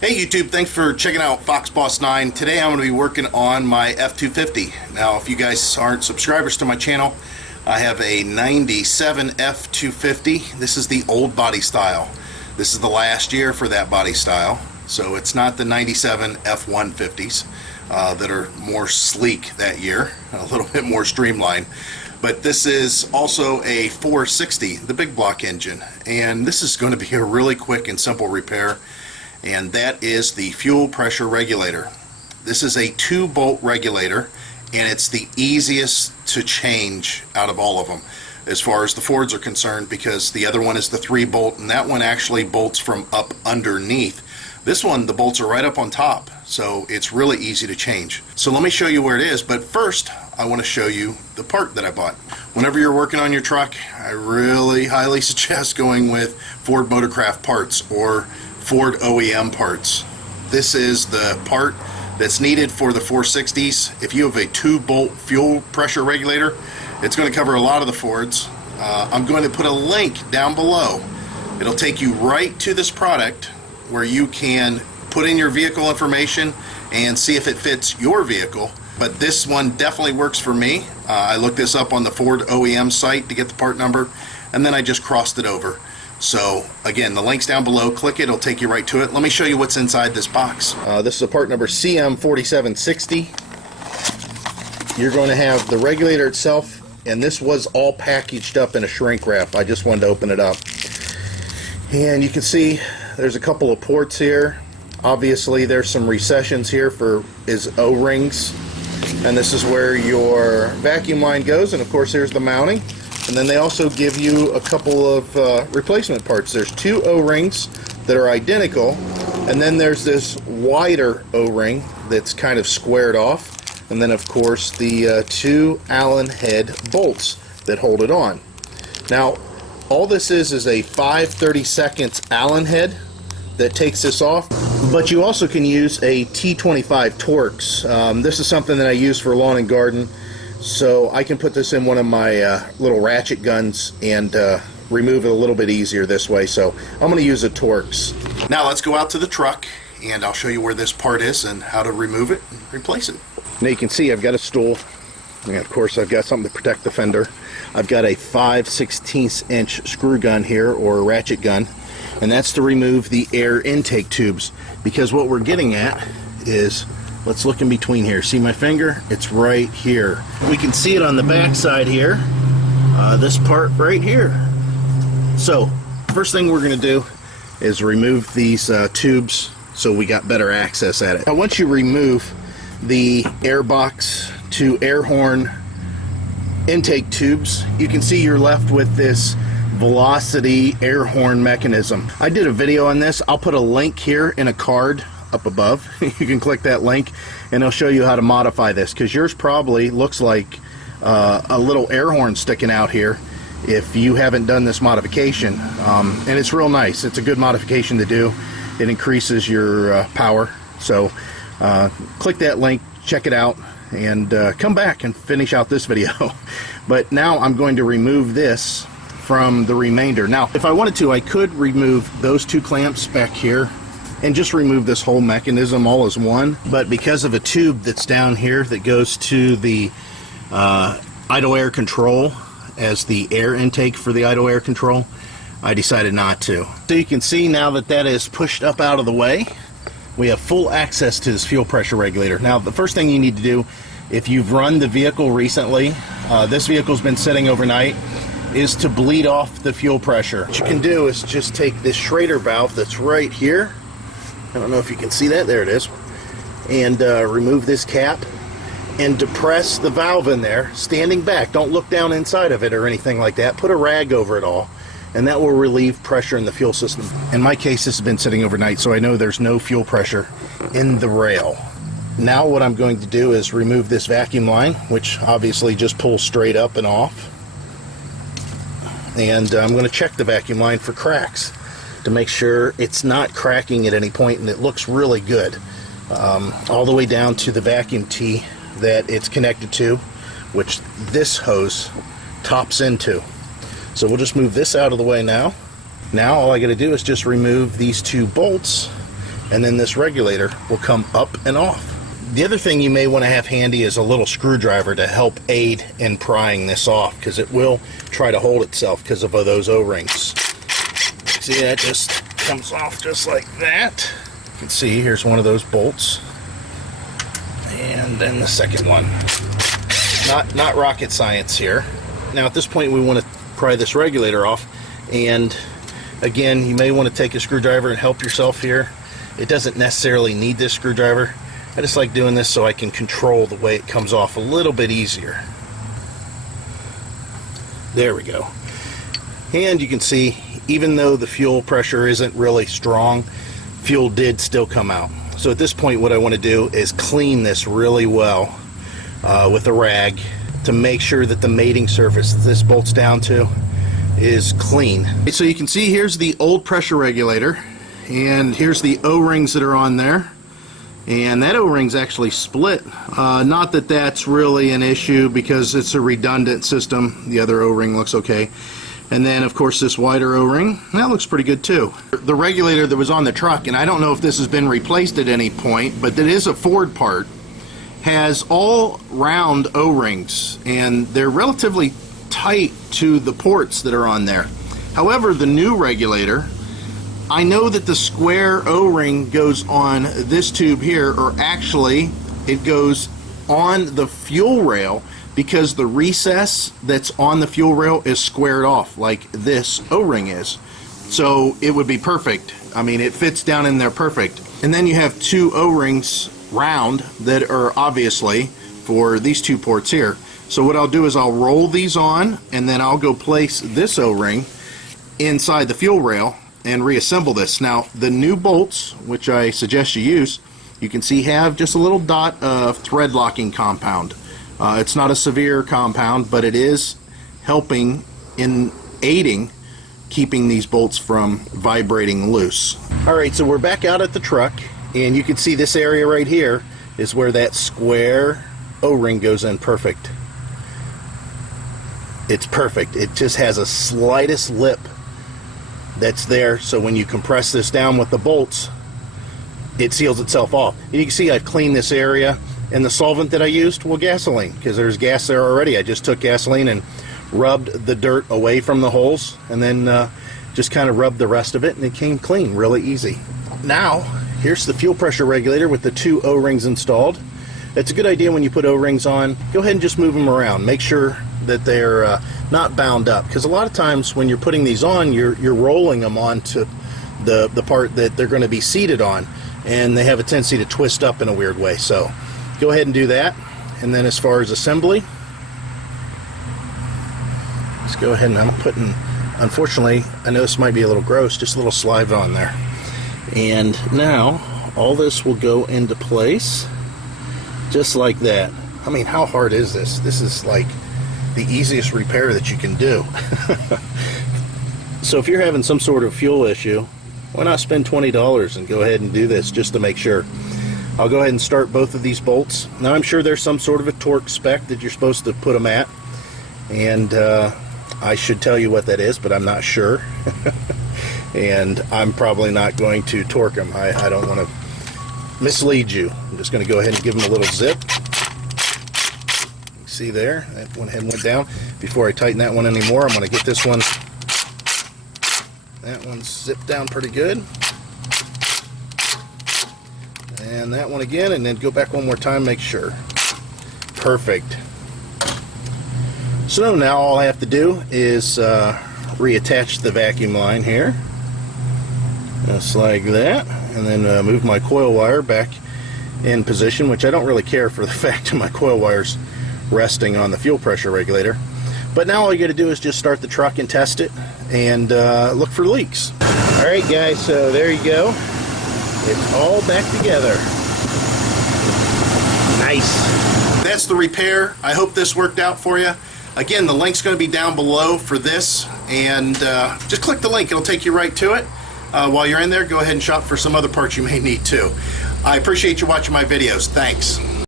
Hey YouTube, thanks for checking out Fox Boss 9. Today I'm going to be working on my F250. Now if you guys aren't subscribers to my channel, I have a 97 F250. This is the old body style. This is the last year for that body style. So it's not the 97 F150s that are more sleek that year, a little bit more streamlined. But this is also a 460, the big block engine. And this is going to be a really quick and simple repair. And that is the fuel pressure regulator. This is a 2-bolt regulator, and it's the easiest to change out of all of them as far as the Fords are concerned, because the other one is the 3-bolt, and that one actually bolts from up underneath. This one, the bolts are right up on top, so it's really easy to change. So let me show you where it is, but first I want to show you the part that I bought. Whenever you're working on your truck, I really highly suggest going with Ford Motorcraft parts or Ford OEM parts. This is the part that's needed for the 460s. If you have a 2-bolt fuel pressure regulator, it's going to cover a lot of the Fords. I'm going to put a link down below. It'll take you right to this product where you can put in your vehicle information and see if it fits your vehicle. But this one definitely works for me. I looked this up on the Ford OEM site to get the part number, and then I just crossed it over. So again, the link's down below. Click it, it'll take you right to it. Let me show you what's inside this box. This is a part number CM4760. You're going to have the regulator itself, and this was all packaged up in a shrink wrap. I just wanted to open it up. And you can see there's a couple of ports here. Obviously there's some recessions here for O-rings. And this is where your vacuum line goes, and of course there's the mounting. And then they also give you a couple of replacement parts. There's 2 O-rings that are identical, and then there's this wider O-ring that's kind of squared off, and then of course the 2 Allen head bolts that hold it on. Now all this is a 5/32 Allen head that takes this off, but you also can use a T25 Torx. This is something that I use for lawn and garden. So I can put this in one of my little ratchet guns and remove it a little bit easier this way. So I'm going to use a Torx. Now let's go out to the truck and I'll show you where this part is and how to remove it and replace it. Now you can see I've got a stool, and of course I've got something to protect the fender. I've got a 5/16 inch screw gun here, or a ratchet gun, and that's to remove the air intake tubes, because what we're getting at is, let's look in between here. See my finger? It's right here. We can see it on the back side here. This part right here. So first thing we're going to do is remove these tubes so we got better access at it. Now once you remove the air box to air horn intake tubes, you can see you're left with this velocity air horn mechanism. I did a video on this. I'll put a link here in a card up above. You can click that link and it'll show you how to modify this, because yours probably looks like a little air horn sticking out here if you haven't done this modification. And it's real nice. It's a good modification to do. It increases your power. So click that link, check it out, and come back and finish out this video. But now I'm going to remove this from the remainder. Now if I wanted to, I could remove those 2 clamps back here and just remove this whole mechanism all as one, but because of a tube that's down here that goes to the idle air control as the air intake for the idle air control, I decided not to. So you can see now that that is pushed up out of the way, we have full access to this fuel pressure regulator. Now the first thing you need to do, if you've run the vehicle recently, this vehicle's been sitting overnight, is to bleed off the fuel pressure. What you can do is just take this Schrader valve that's right here. I don't know if you can see that. There it is. And remove this cap and depress the valve in there, standing back. Don't look down inside of it or anything like that. Put a rag over it all, and that will relieve pressure in the fuel system. In my case, this has been sitting overnight, so I know there's no fuel pressure in the rail. Now what I'm going to do is remove this vacuum line, which obviously just pulls straight up and off. And I'm going to check the vacuum line for cracks to make sure it's not cracking at any point, and it looks really good. All the way down to the vacuum tee that it's connected to, which this hose tops into. So we'll just move this out of the way now. Now all I got to do is just remove these 2 bolts and then this regulator will come up and off. The other thing you may want to have handy is a little screwdriver to help aid in prying this off, because it will try to hold itself because of those O-rings. See, that just comes off just like that. You can see here's one of those bolts, and then the second one. Not rocket science here. Now at this point we want to pry this regulator off, and again, you may want to take a screwdriver and help yourself here. It doesn't necessarily need this screwdriver. I just like doing this so I can control the way it comes off a little bit easier. There we go. And you can see, even though the fuel pressure isn't really strong, fuel did still come out. So at this point what I want to do is clean this really well with a rag to make sure that the mating surface that this bolts down to is clean. So you can see here's the old pressure regulator, and here's the O-rings that are on there. And that O-ring's actually split. Not that that's really an issue because it's a redundant system. The other O-ring looks okay. And then of course this wider O-ring, that looks pretty good too. The regulator that was on the truck, and I don't know if this has been replaced at any point, but that is a Ford part, has all round O-rings, and they're relatively tight to the ports that are on there. However, the new regulator, I know that the square O-ring goes on this tube here, or actually it goes on the fuel rail, because the recess that's on the fuel rail is squared off like this O-ring is. So it would be perfect. I mean, it fits down in there perfect. And then you have two O-rings round that are obviously for these two ports here. So what I'll do is I'll roll these on, and then I'll go place this O-ring inside the fuel rail and reassemble this. Now the new bolts, which I suggest you use, you can see have just a little dot of thread locking compound. It's not a severe compound, but it is helping in aiding keeping these bolts from vibrating loose. Alright, so we're back out at the truck, and you can see this area right here is where that square O-ring goes in perfect. It's perfect. It just has a slightest lip that's there, so when you compress this down with the bolts, it seals itself off. And you can see I've cleaned this area, and the solvent that I used, well, gasoline, because there's gas there already. I just took gasoline and rubbed the dirt away from the holes, and then just kind of rubbed the rest of it, and it came clean, really easy. Now, here's the fuel pressure regulator with the two O-rings installed. It's a good idea when you put O-rings on, go ahead and just move them around. Make sure that they're not bound up, because a lot of times when you're putting these on, you're rolling them onto the part that they're going to be seated on, and they have a tendency to twist up in a weird way. So go ahead and do that. And then as far as assembly, let's go ahead, and I'm putting, unfortunately, I know this might be a little gross, just a little saliva on there. And now all this will go into place just like that. I mean, how hard is this? This is like the easiest repair that you can do. So if you're having some sort of fuel issue, why not spend $20 and go ahead and do this just to make sure. I'll go ahead and start both of these bolts. Now I'm sure there's some sort of a torque spec that you're supposed to put them at, and I should tell you what that is, but I'm not sure. And I'm probably not going to torque them. I don't want to mislead you. I'm just going to go ahead and give them a little zip. You see there, that one head went down. Before I tighten that one anymore, I'm going to get this one, that one's zipped down pretty good. And that one again, and then go back one more time, make sure. Perfect. So now all I have to do is reattach the vacuum line here, just like that, and then move my coil wire back in position, which I don't really care for the fact that my coil wire's resting on the fuel pressure regulator. But now all you got to do is just start the truck and test it and look for leaks. Alright guys, so there you go. It's all back together. Nice. That's the repair. I hope this worked out for you. Again, the link's going to be down below for this, and just click the link. It'll take you right to it. While you're in there, go ahead and shop for some other parts you may need too. I appreciate you watching my videos. Thanks.